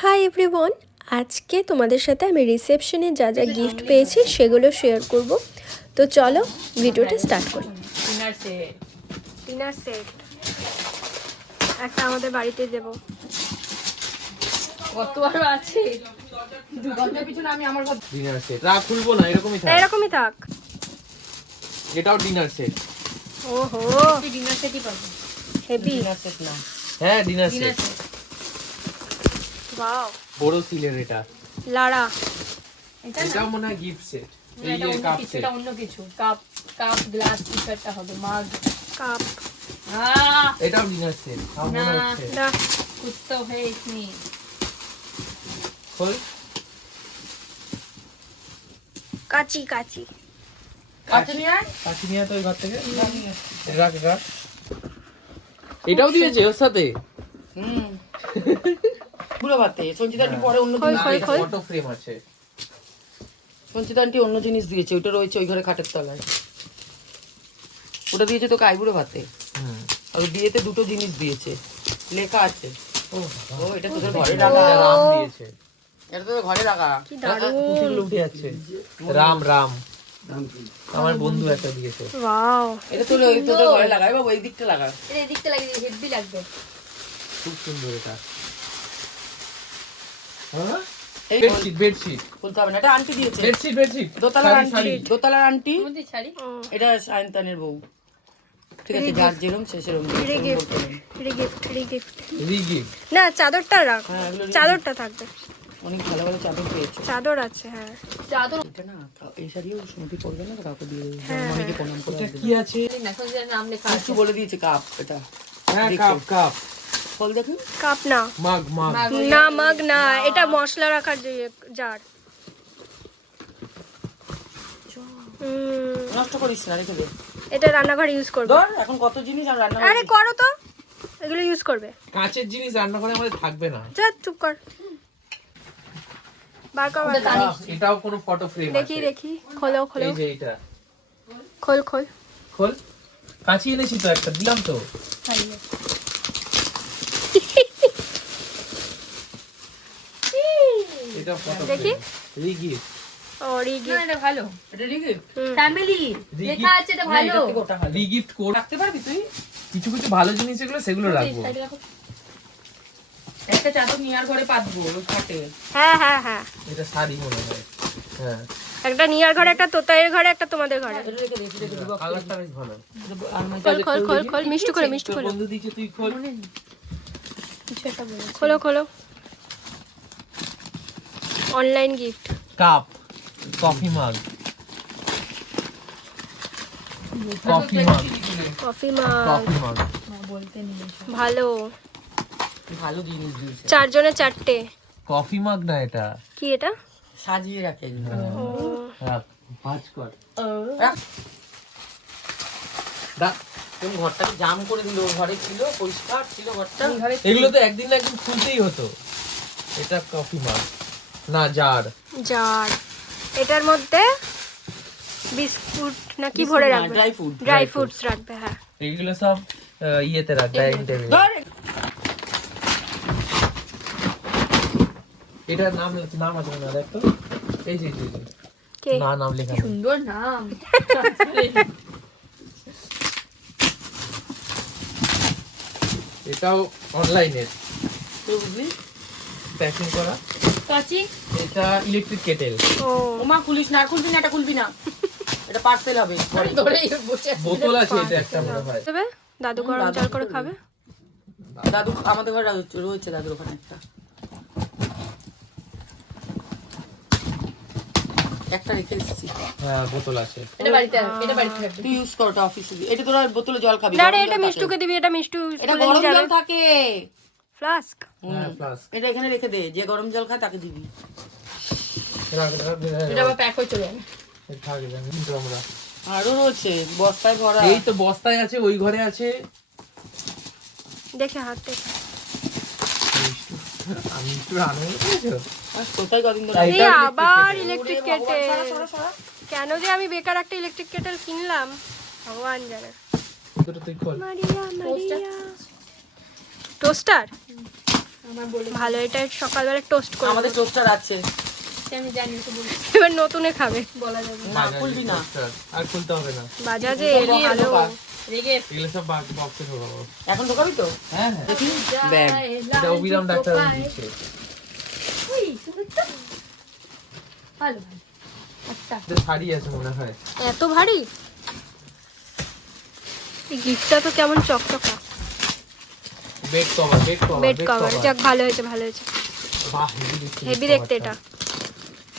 Hi everyone, আজকে তোমাদের সাথে আমি রিসেপশনে যা যা গিফট পেয়েছি সেগুলো শেয়ার করব। তো চলো ভিডিওটা স্টার্ট করি। ডিনার সেট একটা আমাদের বাড়িতে দেব। কত আরো আছে দুর্গার পিছনে আমি আমার ঘর ডিনার সেট রাখ, খুলবো না, এরকমই থাক। এরকমই থাক। এটাও ডিনার সেট। ওহো, তুই ডিনার সেটই পাবি। হেভি। ডিনার সেট না, হ্যাঁ dinner dinner set. Set wow, বড় সিলের এটা। লারা। এটা না, এটাও মনে হয় গিফট সেট। এই এটা যে অন্য কাপ কিছু, সেট। এটা অন্য কিছু। কাপ কাপ গ্লাস কিছু একটা হবে, মাগ। কাপ। এটাও ডিনার সেট। আমার মনে না। হচ্ছে। না, कुछ तो है इसमें। খোল। কাচি কাচি। কাছে নিয়ে আয়। কাছি নিয়ে আয় তো ওই ঘর থেকে। রাখ রাখ। এটাও দিয়েছে ওর সাথে। পুরো ভাতে সঞ্চিতা আন্টি পরে অন্য খোল, জিনিস খোল, দিয়েছে। খোল। ফটো ফ্রেম আছে। সঞ্চিতা আন্টি অন্য জিনিস দিয়েছে, ওটা রয়েছে ওই ঘরে খাটের তলায়। ওটা দিয়েছে তোকে আইবুড়ো ভাতে। হুম। আর বিয়েতে দুটো জিনিস দিয়েছে, লেখা আছে। ও ও এটা তোদের ঘরে এটা রাখা, রাম দিয়েছে। এটা তোদের ঘরে রাখা। কি দারুণ। পুঁথিগুলো উঠে যাচ্ছে। রাম রাম। আমার বন্ধু একটা দিয়েছে। ওয়াও, এটা তোদের ঘরে লাগাই বাবু, এই দিকটা লাগা। এটা এদিকটা লাগিয়ে দিই, হেভি লাগবে। খুব সুন্দর এটা। হ্যাঁ? এই বেডশিট বেডশিট। বলতে হবে না, এটা আন্টি দিয়েছে। Bedsheet bedsheet. দোতলার শাড়ি, আন্টি, শাড়ি। দোতলার আন্টি। মধ্যে শাড়ি। এটা সায়ন্তানের বউ। ঠিক আছে, যার যেরম সে সেরম রিগিফট, রিগিফট, রিগিফট। রিগিফট। না, চাদরটা রাখ। হ্যাঁ, এগুলো চাদরটা থাকবে। অনেক ভালো ভালো চাদর পেয়েছো। চাদর আছে, হ্যাঁ। চাদর এটা না, এই শাড়িও সুমতি পরবে না, তো কাউকে দিয়ে দেবে। হ্যাঁ, মামিকে প্রণাম করে এটা আসবে। কি আছে? না, সঞ্জয়ের নাম লেখা একটু আছে। বলে দিয়েছে কাপ এটা। হ্যাঁ দেখো। Cup cup. ফল দেখুন। কাপ না, মাগ মাগ। মাগ ওই- না মাগ না, এটা মশলা রাখার যে জার। নষ্ট করিস না, রেখে দে। এটা রান্নাঘরে ইউজ করবে। ধর, এখন কত জিনিস আর রান্না আরে করো তো, এগুলো ইউজ করবে। কাঁচের জিনিস রান্না করে আমাদের থাকবে না। যা চুপ কর, বার কর, বার কর। এটাও কোনো ফটো ফ্রেম আছে। দেখি দেখি, খোলো খোলো, এই যে এটা। খোল খোল। খোল। কাঁচি এনেছি তো একটা, দিলাম তো। এটা ফটো দেখি। ফ্রেম। রিগিফট। ও রিগি। না, এটা ভালো। এটা রিগিফট। ফ্যামিলি লেখা আছে, এটা ভালো। ওটা ভালো। রিগিফট কোড। রাখতে পারবি তুই? কিছু কিছু ভালো জিনিস এগুলো সেগুলো রাখবো। সাইডে রাখো। একটা চাদর নিয়ার ঘরে পাতবো ওই খাটে। হ্যাঁ হ্যাঁ হ্যাঁ, এটা শাড়ি মনে হয়। হ্যাঁ। একটা নিয়ার ঘরে, একটা তোতাইয়ের ঘরে, একটা তোমাদের ঘরে। এটা রেখে দে, এটা রেখে দে। কালারটা বেশ ভালো। খোল খোল খোল খোল, মিষ্টি করে মিষ্টি তোর খোলো, বন্ধু দিয়েছে, তুই খোল। কিছু একটা বলেছে। খোলো খোলো। Online gift. কাপ, কফি মাগ। কফি মাগ। কফি মাগ, কফি মাগ। না, বলতে নেই। ভালো। ভালো জিনিস দিয়েছে। চারজনে চারটে। কফি মাগ না এটা। কি এটা? সাজিয়ে রাখে এগুলো। ও, রাখ, ভাঁজ কর। রাখ। রাখ। তুমি ঘরটাকে জাম করে দিল, ঘরে ছিল পরিষ্কার ছিল ঘরটা। এগুলো তো একদিন না একদিন খুলতেই হতো। এটা কফি মাগ না, জার। জার। এটার মধ্যে বিস্কুট না কি ভরে রাখবে? Dry fruit. ড্রাই ফ্রুটস রাখবে, হ্যাঁ। এইগুলো সব ইয়েতে রাখ, ডাইনিং টেবিলে। ধর। এটার নাম নাম আছে না, দেখ তো। এই যে এই যে। কে? না, নাম লেখা নেই। সুন্দর নাম। এটাও অনলাইনে তুই বুঝলি? প্যাকিং করা। কাচি। এটা ইলেকট্রিক কেটেল। ও, ওমা খুলিস না, আর খুলবি না, এটা খুলবি না। এটা পার্সেল হবে পরে। ধরে বসে আছে। বোতল আছে এটা একটা মনে হয়। দেবে? দাদু গরম দাদু জল করে করে খাবে। দাদু আমাদের ঘরে রয়েছে, দাদুর ওখানে একটা রেখে এসেছি। হ্যাঁ বোতল আছে। এটা বাড়িতে, এটা বাড়িতে থাকবে। তুই ইউজ কর, ওটা অফিসে দিয়ে। এটা তোরা বোতলে জল খাবি? না রে, গরম এটা জল মিষ্টুকে থাকে। দিবি, এটা মিষ্টু এটা স্কুলে গরম নিয়ে জল যাবে। থাকে। ফ্লাস্ক। হ্যাঁ প্লাস। এটা এখানে রেখে দে, যে গরম জল খায় তাকে দিবি। রাখ রাখ। এটা আবার প্যাক হয়ে চলে যাবে। থাকে জানি কিন্তু আমরা। আরো রয়েছে বস্তায় ভরা। এই তো বস্তায় আছে, ওই ঘরে আছে। দেখে হাত দেখে। আমি একটু আনন্দ পেয়েছো। আর কোথায় কদিন ধরে তাই। এই এটা আবার electric ইলেকট্রিক ওরে ভগবান, কেটেল। সরা, সরা, সরা। কেন যে আমি বেকার একটা ইলেকট্রিক কেটেল কিনলাম, ভগবান জানে। দুটো তুই খোল। মারিয়া মারিয়া। টোস্টার। আমার বলে ভালো, এটা সকালবেলা টোস্ট করে আমাদের দেবো। টোস্টার আছে। আমি জানি তো বলি এবার নতুনে খাবে। বলা যাবে না খুলবি না। আর খুলতে হবে না, বাজাজে রেগে ভালো। ঢোকা। রেগে এগুলো সব বক্সে ঢোকাবো। এখন ঢোকাবি তো? হ্যাঁ হ্যাঁ, দেখি ব্যাগ। এটা অবিরাম ডাক্তার দিচ্ছে। ওই সুন্দর তো। ভালো ভালো আচ্ছা এটা শাড়ি আছে মনে হয়। এত ভারী এই গিফটটা তো কেমন চকচকা। Bed cover, bed cover, bed cover, যাক ভালো হয়েছে ভালো হয়েছে। বাহ, হেভি দেখতে। হেভি দেখতে এটা,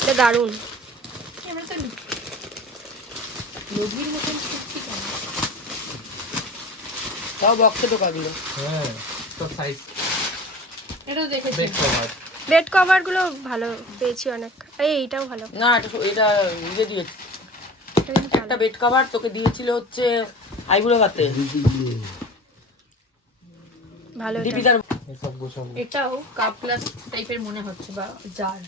এটা দারুণ। এমন তো লোভির মতন করছি কেন তাও বক্সে ঢোকাগুলো। হ্যাঁ, সব সাইজ। এটাও দেখেছি বেড কভার। বেড কভার গুলো ভালো পেয়েছি অনেক। এইটাও ভালো, না এটা ইয়ে দিয়েছে। এটা কিন্তু ভালো। একটা বেড কভার তোকে দিয়েছিল হচ্ছে আইবুড়ো ভাতে। ভালো এটা। দীপিকার সব গোছাবো। এটাও কাপ গ্লাস টাইপের মনে হচ্ছে বা জার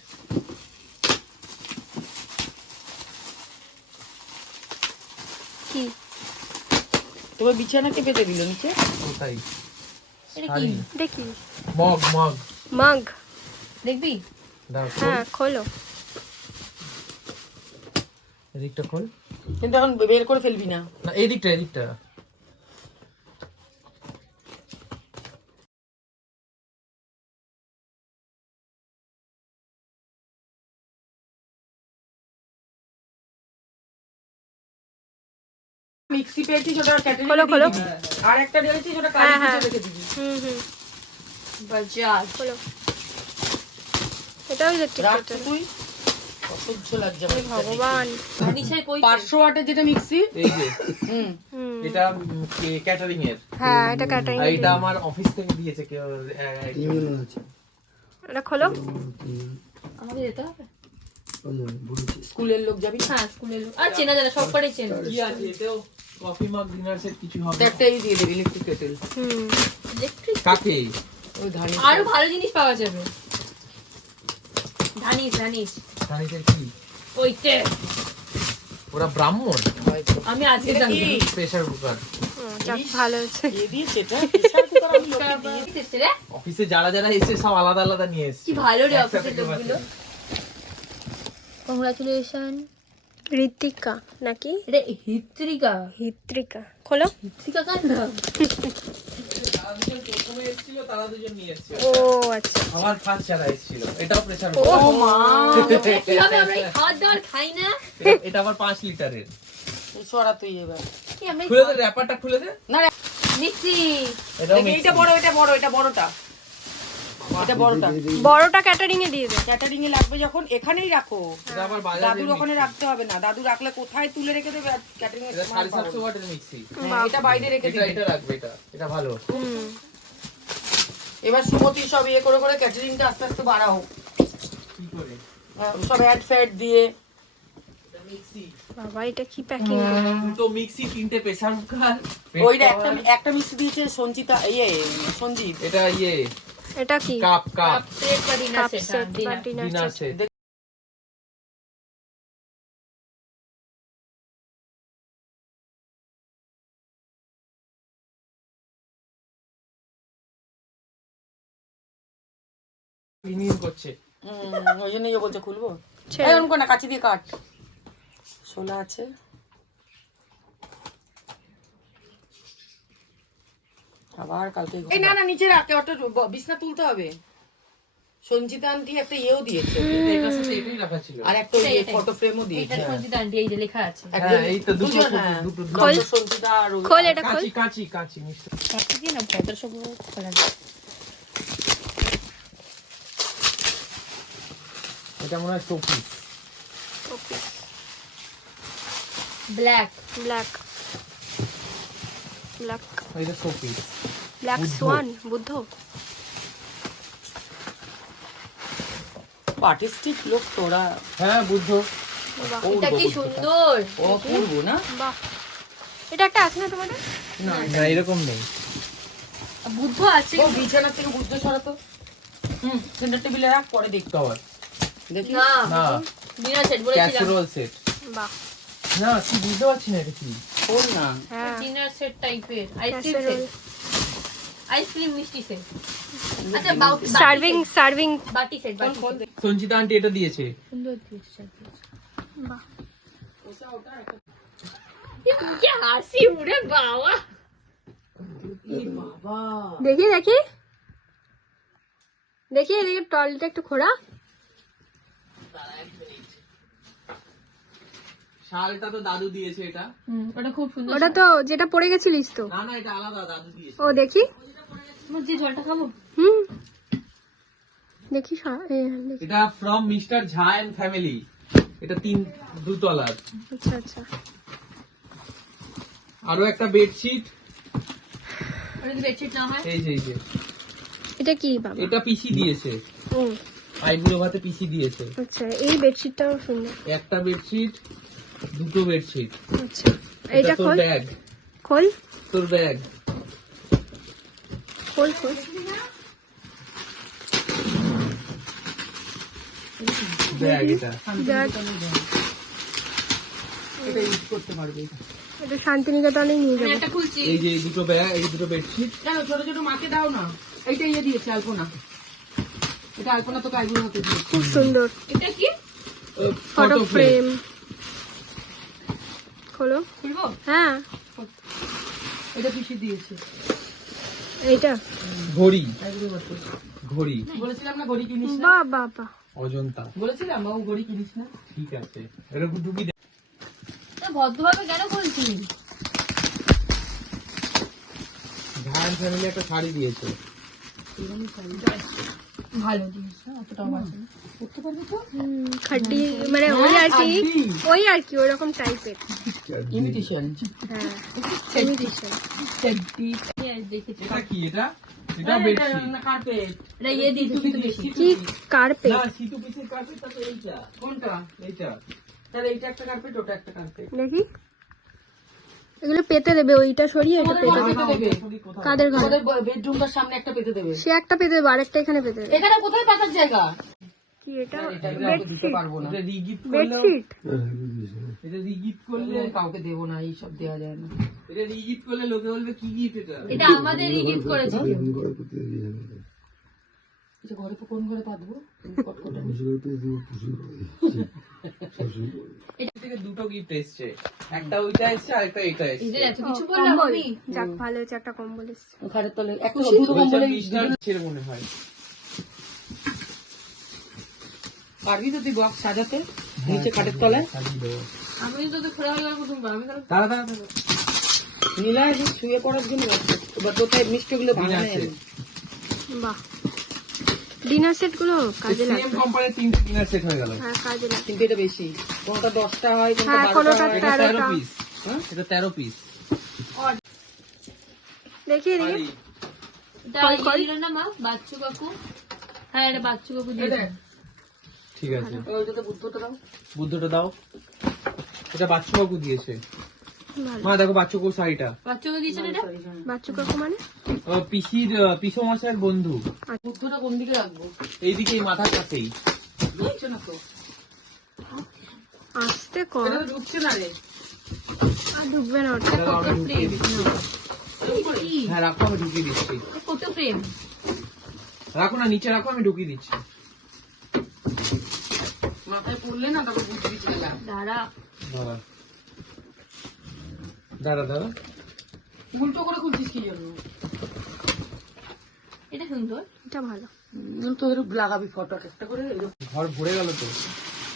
কি তোমার বিছানাকে পেতে দিল নিচে। কোথায়? এটা কি শাড়ি। দেখি মগ, মগ। মাগ। দেখবি দাও, হ্যাঁ খোলো। এদিকটা খোল। কিন্তু এখন বের করে ফেলবি না। না, এদিকটা, এদিকটা। মিক্সি পেয়েছি ওটা ক্যাটারিং খোলো, খোলো। আর একটা দিয়েছি ওটা হ্যাঁ, কালি হ্যাঁ। রেখে দিবি। হুম বাজাজ খোলো। এটাও ইলেকট্রিক রাখছো কেটেল। তুই? অসহ্য লাগছে হে আমার। ভগবান। নিশাই কই 500 ওয়াটের যেটা মিক্সি। এই যে হুম। হুম এটা ক্যাটারিং এর। হ্যাঁ এটা ক্যাটারিং। আর এটা আমার অফিস থেকে দিয়েছে কেউ। এটা খোলো। আমাদের যেতে হবে স্কুলের লোক যাবি? হ্যাঁ স্কুলে আর চেনা জানা সব করে চেনা কি আছে এতেও? কফি মগ, ডিনার সেট কিছু হবে? একটা এই দিয়ে দেবে ইলেকট্রিক কেটেল। হুম ইলেকট্রিক কাকে? ওই ধানি। আরো ভালো জিনিস পাওয়া যাবে ধানিস ধানিস জানিসের কি? ওইতে ওরা ব্রাহ্মণ। হয়তো। আমি আজকে এটা কি? জানলাম প্রেসার কুকার। যাক ভালো হয়েছে। দিয়ে দিয়েছে এটা। প্রেসার কুকার আমি লোকে দিয়ে। কি এসছে রে? অফিসে যারা যারা এসে সব আলাদা আলাদা নিয়ে এসেছে। কি ভালো রে একসাথে অফিসের কেউ লোকগুলো আসেনি। কংগ্রাচুলেশন ঋতিকা নাকি এটা হিত্রিকা হিত্রিকা। খোলো। হিত্রিকা কার নাম তারা দুজন প্রথমে এসেছিল, তারা দুজন নিয়ে এসেছিল। ও আচ্ছা। আমার ফার্স্ট যারা এসেছিল, এটাও প্রেসার ও কুকার। মা। কিভাবে আমরা এই খাওয়ার দাওয়ার খাই না এটা আবার 5 লিটারের। সরা তুই এবার। কি আমরা খুলে দে, র্যাপারটা খুলে দে। না রে, মিক্সি এটাও দেখি, এটা বড়, এটা বড়, এটা বড়টা। এটা বড়টা। বড়টা ক্যাটারিং এ দিয়ে দে। ক্যাটারিং এ লাগবে যখন এখানেই রাখো। এটা আবার বাজারের দাদুর ওখানে মিক্সি। রাখতে হবে না। দাদু রাখলে কোথায় তুলে রেখে দেবে ক্যাটারিং এর এটা সময় 750 ওয়াটের মিক্সি। এটা বাইরে রেখে এটা দিবি। এটা রাখবে, এটা ভালো। হুম এবার সুমতি সব ইয়ে করে করে ক্যাটারিংটা আস্তে আস্তে বাড়াও। কি করে? সব অ্যাড ফ্যাট দিয়ে। এটা মিক্সি। বাবা এটা কি প্যাকিং। দুটো মিক্সি, তিনটে প্রেসার কুকার। ওইটা একটা মিক্সি দিয়েছে সঞ্চিতা সঞ্জিত। এটা এটা কি কাপ কাপ সেট বা ডিনার কাপ সেট সেট বা dinner dinner dinner set. Set. Renew করছে। ওই জন্য ইয়ে বলছে খুলবো। ছেড়ে। এরকম করে না, কাঁচি দিয়ে কাট। শোলা আছে। আবার কালকে এই না না নিচে রাখ, ওটা বিছনা তুলতে হবে। সঞ্চিতা আন্টি একটা ইয়েও দিয়েছে এটার সাথে এটাই রাখা ছিল। আর একটা ওই সেটাই। ফটো ফ্রেমও এটা দিয়েছে। সঞ্জিতা আন্টি এই যে লেখা আছে একজন হ্যাঁ, এই তো দুটো দুজন, photo, হ্যাঁ। দুটো। খোল। ডক্টর সঞ্চিতা আর ওই- খোল এটা খোল। কাঁচি কাঁচি কাঁচি মিষ্টি। কি না কত সব খোলা যায় এটা মনে হয় শোপিস। ব্ল্যাক ব্ল্যাক ব্ল্যাক এটা showpiece. Black Buddha. Swan Buddha. Artistic লোক তোরা। হ্যাঁ, বুদ্ধ। বাহ এটা কি সুন্দর ও পূর্ব না? বাহ এটা একটা আছে না তোমাদের? না, এরকম নেই। বুদ্ধ আছে ও বিছানা থেকে বুদ্ধ সরাতো। সেন্টার টেবিলে রাখ, পরে দেখতে কভার। দেখি। না না, ডিনার সেট বলেছিলাম ক্যাসেরোল সেট। বাহ না, কি বুঝতে পারছি না এটা কি। খোল না। হ্যাঁ ডিনার সেট টাইপের আইসক্রিম ক্যাসেরোল। সেট আইসক্রিম মিষ্টি সেট আচ্ছা সার্ভিং বাটি সেট সঞ্চিতা আন্টি এটা দিয়েছে। সুন্দর দিয়েছে বাহ, হাসি উড়ে বাবা বাবা দেখি দেখি দেখি এদিকে ট্রলিটা একটু খোড়া। শালটা তো দাদু দিয়েছে এটা। ওটা খুব সুন্দর ওটা তো যেটা পড়ে গেছিলিস তো। না না এটা আলাদা, দাদু দিয়েছে। ও দেখি, আমার যে জলটা খাবো হুম দেখি দেখি। এটা from mister Jha and family. এটা 2 তলার। আচ্ছা আচ্ছা, আরো একটা বেডশিট। ওটা যদি বেডশিট না হয় এই যে এটা কি বাবা? এটা পিসি দিয়েছে, ও আইবুড়ো ভাতে পিসি দিয়েছে। আচ্ছা, এই বেডশিটটাও সুন্দর। একটা বেডশিট, 2টো বেডশিট। আচ্ছা, এটা এটা তোর খোল ব্যাগ, খোল তোর ব্যাগ। খোল খোল। ব্যাগ এটা। দেখ, এটা ইউজ করতে পারবে। এটা শান্তিনিকেতনে নিয়ে যাবো। একটা খুলছি এই যে এই 2টো ব্যাগ, এই 2টো বেডশিট। কেন ছোট ছোট মাকে দাও না। এইটা ইয়ে দিয়েছে আলপনা। এটা আলপনা তো কাইগুলো হতে দিয়েছে। খুব সুন্দর। এটা কি ফটো ফ্রেম। খোলো। খুলবো হ্যাঁ, এটা পিসি দিয়েছে। এইটা ঘড়ি, কাইগুলো হতে। ঘড়ি বলেছিলাম না ঘড়ি কিনিস না। বাহ বাহ বাহ, অজন্তা। বলেছিলাম বাবু ঘড়ি কিনিস না। ঠিক আছে, এটা ঢুকি দে। তো ভদ্রভাবে কেন খুলছি ঝা এন্ড ফ্যামিলি একটা শাড়ি দিয়েছে। ভালো জিনিস না অতটাও আছে না করতে পারবে তো। খাড্ডি মানে ওই আর কি, ওরকম টাইপের। ইমিটেশন। হ্যাঁ, imitation। দেখেছি এটা কি? এটা এটা বেডশিট। কার্পেট। এটা ইয়ে দিয়েছি কি কার্পেট? না, সিটু পিসের কার্পেটটা তো এইটা। কোনটা? এইটা। তাহলে এইটা একটা কার্পেট, ওটা একটা কার্পেট। দেখি, এগুলো পেতে দেবে, ওইটা সরিয়ে এটা পেতে দেবে। পেতে দেবে। কাদের ঘরে? আমাদের বেডরুমটার সামনে একটা পেতে দেবে। সে একটা পেতে দেবে, আরেকটা এখানে পেতে দেবে। এখানে কোথায় পাতার জায়গা? কি এটা? এটা কাউকে দিতে পারবো না। এটা রিগিফট করলে, বেডশিট? এটা রিগিফট করলে, কাউকে দেবো না, এইসব দেওয়া যায় না। এটা রিগিফট করলে লোকে বলবে কি গিফট এটা। এটা আমাদেরই গিফট করেছে কেউ। এটা ঘরে কোন ঘরে পাতবো? কটকটা। এটা থেকে 2টো গিফট এসেছে, একটা ওইটা এসেছে আর একটা এটা এসেছে। এদের এত কিছু বললাম কম্বল। আমি যাক, ভালো হয়েছে, একটা কম্বল এসছে। ঘরের তলে একটা দুটো কম্বলে বিছনার ছেড়ে মনে হয়। পারবি তো তুই বক্স সাজাতে নিচে খাটের তলায়? সাজিয়ে দেবো। আমি তো খোলা হয়ে গেল প্রথমবার আমি তাহলে দাঁড়া দাঁড়া দাঁড়া। নীলা শুয়ে পড়ার জন্য এবার কোথায় মিষ্টিগুলো ভাঙা আছে। নেই। বাহ, ডিনার সেট গুলো কাজে সেম লাগবে। কোম্পানির 3টে ডিনার সেট হয়ে গেল। হ্যাঁ, কাজে লাগবে। কিন্তু এটা বেশি, কোনটা 10টা হয়, কোনটা হ্যাঁ, 12টা কোনোটা হয়। এটা 13 13টা। পিস। হ্যাঁ, এটা 13 পিস। দেখি এদিকে। এটা ইয়ে দিল না মা বাচ্চু কাকু হ্যাঁ এটা বাচ্চু কাকু দিয়েছে ঠিক আছে, ওইটাতে বুদ্ধটা দাও। বুদ্ধটা দাও। এটা বাচ্চু কাকু দিয়েছে। ভালো। মা দেখো বাচ্চু কাকু শাড়িটা। বাচ্চু কাকু দিয়েছে না এটা বাচ্চু কাকু মানে? পিসির পিসমশাইয়ের বন্ধু। বুদ্ধটা কোন দিকে রাখবো? এইদিকে এই মাথার কাছেই। ঢুকছে না তো, আসতে কর, এটা তো ঢুকছে না রে। আর ঢুকবে না ওটা। এটা আমি ঢুকিয়ে দিচ্ছি। কি হ্যাঁ রাখো, আমি ঢুকিয়ে দিচ্ছি। কত প্রেম রাখো না, নিচে রাখো, আমি ঢুকিয়ে দিচ্ছি। মাথায় পড়লে না তারপর বুদ্ধি ছেলা। দাঁড়া দাঁড়া দাঁড়া দাঁড়া। উল্টো করে খুলছিস কি জন্য? এটা সুন্দর এটা ভালো। তোদের লাগাবি ফটো একটা করে। ঘর ভরে গেল তো।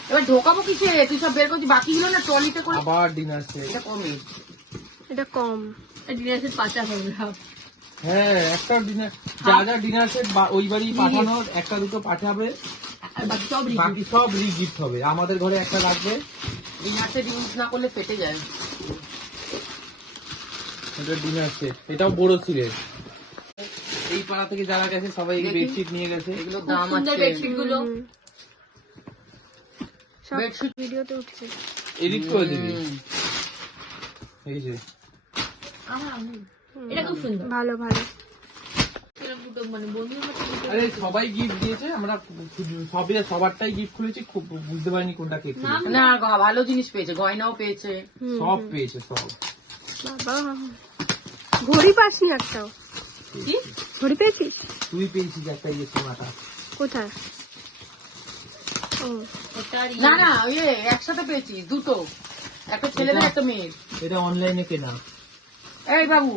এবার ঢোকাবো কিসে? তুই সব বের করছিস, বাকিগুলো না ট্রলিতে করে। আবার ডিনার সেট। এটা কমে। এটা কম। ডিনার সেট 50 হবে হ্যাঁ, একটা ডিনার, যা যা ডিনার সেট ওই বাড়ি পাঠানোর, একটা দুটো পাঠাবে, আর বাকি সব বাকি সব রিগিফট হবে। আমাদের ঘরে একটা রাখবে। এই নাচে ইউজ না করলে ফেটে যায়। এটা ডিনার সেট, এটাও বড় সিলের। এই পাড়া থেকে যারা গেছে সবাই এই বেডশিট নিয়ে গেছে। এগুলো দাম সুন্দর আছে। বেডশিট গুলো সব বেডশিট ভিডিওতে উঠছে। এডিট করে দিবি। এই যে এটা খুব সুন্দর ভালো ভালো। এরকম দুটো মানে বন্ধুর মতো দুটো আরে সবাই গিফট দিয়েছে, আমরা সবই সবারটাই গিফট খুলেছি, খুব বুঝতে পারিনি কোনটা কে খুলেছে। না ভালো জিনিস পেয়েছে, গয়নাও পেয়েছে। সব পেয়েছে সব। বাবা, ঘড়ি পাসনি একটাও? কি? ঘড়ি পেয়েছিস? তুই পেয়েছিস একটা ইয়ে সোনাটা। কোথায়? ও ওটা আর না না ইয়ে একসাথে পেয়েছি দুটো, একটা ছেলেদের একটা মেয়ের। এটা অনলাইনে কেনা। এই বাবু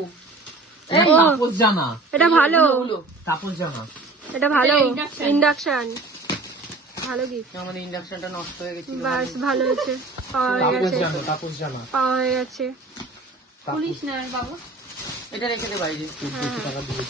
এটা ও। তাপস জানা, এটা ভালো, ওগুলো তাপস জানা। এটা ভালো এটা induction। ইন্ডাকশন, ভালো গিফট। আমাদের ইন্ডাকশনটা নষ্ট হয়ে গেছিল। বাস ভালো হয়েছে, পাওয়া হয়ে তাপস গেছে, জানা, তাপস জানা। পাওয়া হয়ে গেছে। তাপস পুলিশ না বাবা। এটা রেখে দে বাইরে। 1400 টাকা দিয়ে